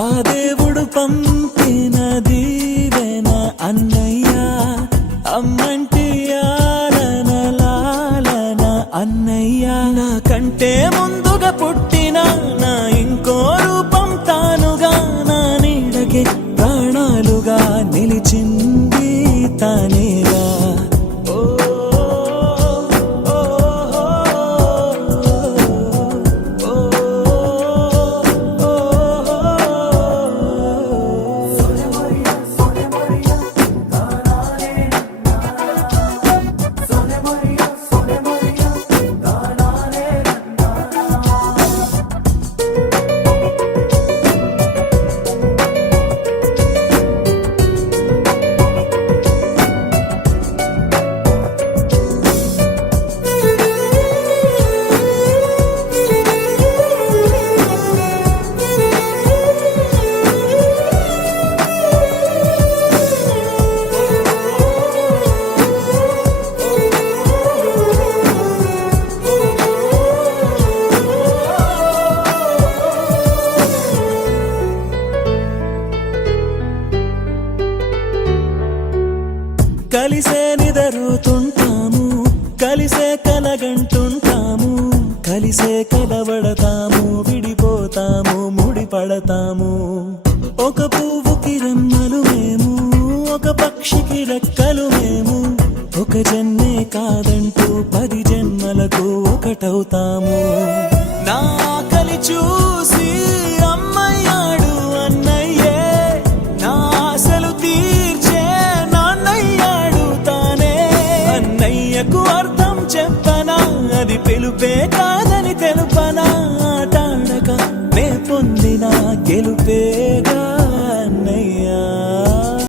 ఆ దేవుడు పంపిన దీవెన అన్నయ్య, అమ్మంటి ఆలన లాలన అన్నయ్య. నాకంటే ముందుగా పుట్టిన నా ఇంకో రూపం తానుగా, నా నీడకి ప్రాణాలుగా నిలిచింది తానేగా. కలిసే నిదరుతుంటాము, కలిసే కలగంటుంటాము, కలిసే కలవడతాము, విడిపోతాము, ముడిపడతాము. ఒక పువ్వుకి రెమ్మలు మేము, ఒక పక్షికి రెక్కలు మేము, ఒక జన్మే కాదంటూ 10 జన్మలకు ఒకటవుతాము. నా కలి చూసి అమ్మయ్యాడు అన్నయ్యే, నా ఆశలు తీర్చే నాన్నయ్యాడు తానే. అన్నయ్యకు అర్థం చెప్పనా, అది పిలుపే కాదని తెలుపనా, ఆటాడక నే పొందిన గెలుపేగా.